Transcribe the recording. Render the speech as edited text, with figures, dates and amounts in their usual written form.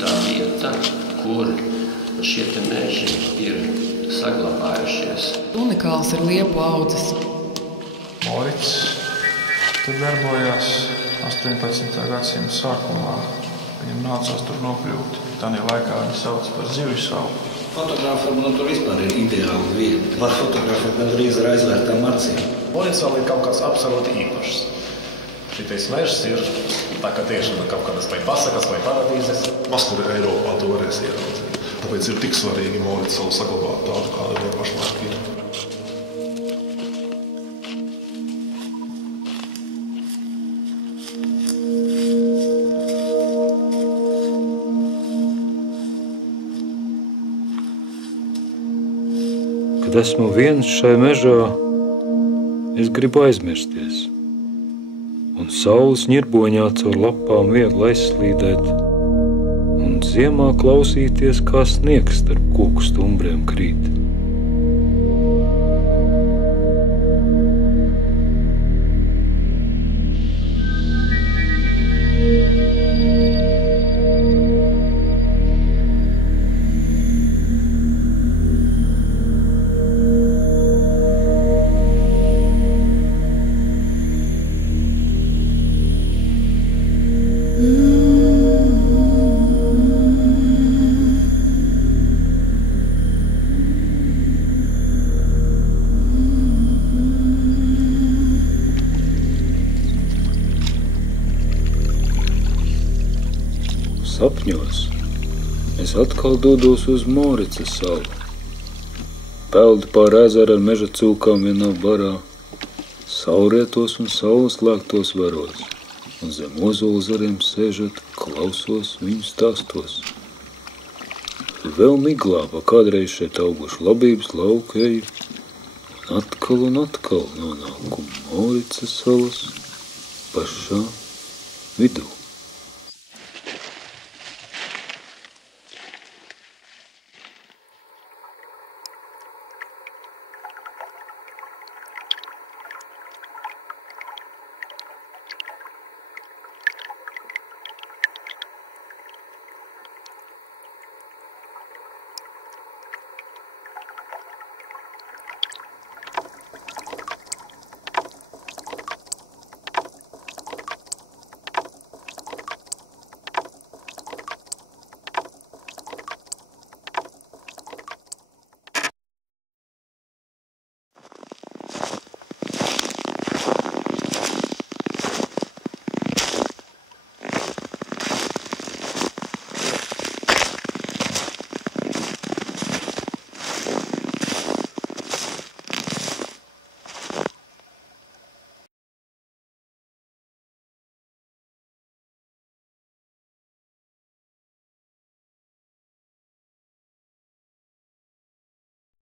tā vieta, kur šie te meži ir saglabājušies. Unikāls ir liepu audzes. Morits tur darbojās 18. gadsimta sākumā. Viņam nācās tur nokļūt. Tādā laikā viņi sauc par zivju salu. Fotogrāfam tur vispār ir ideāla vieta. Var fotografēt gandrīz ar aizvērtām acīm. Morits sala ir kaut kāds absolūti īpašs. Šitais mežs ir tā kā tieši kaut kādas vai pasakas vai paradīzes. Maz kur Eiropā to varēs ieraudzīt. Tāpēc ir tik svarīgi Morits salu saglabāt tādu, kāda viņa pašlaik ir. Kad esmu viens šai mežā, es gribu aizmirsties. Un saules ņirboņā caur lapām viegli aizslīdēt. Un ziemā klausīties, kā sniegs starp koku stumbriem krīt. Sapņos es atkal dodos uz Morica salu. Peldu pār ezeru ar meža cūkām vienā barā, saulrietos un saules lēktos varos, un zem ozolu zariem sēžot, klausos viņu stāstos. Vēl miglā pa kādreiz šeit auguši labības lauku eju, un atkal nonāku Morica salas pašā vidū.